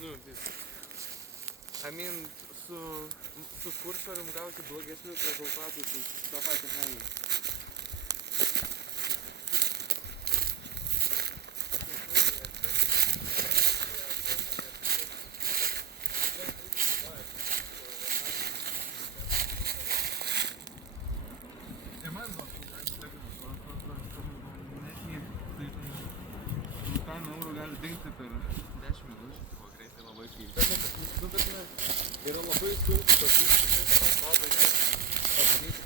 Nu, viskas. I mean, su kursorium gauti blogesnius rezultatus, tai tą patį kainą. Gali dingti per 10 minučių, tipo greitai labai kaip. Yra labai sunku pasiekti visą pasaulį padaryti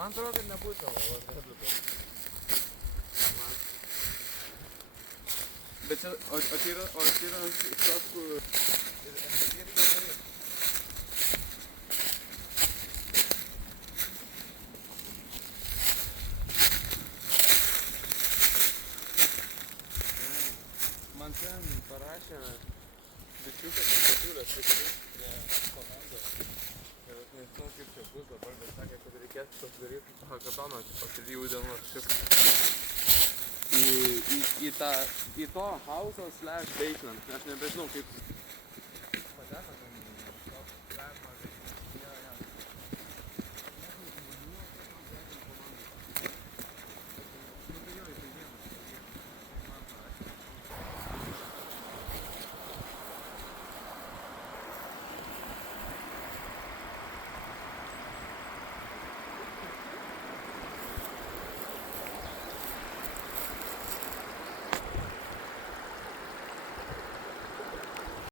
Man atrodo, kad nebus valandos redukos. Bet čia, o čia yra tas, kur... Man ten parašė bičiukas ir pasiūlės, prie komandos. Ir aš nežinau, kaip čia bus dabar, bet sakė, kad reikės pasidaryti hakatoną, tipo 3 dienos šift. Į to house'o / basement, aš nebežinau kaip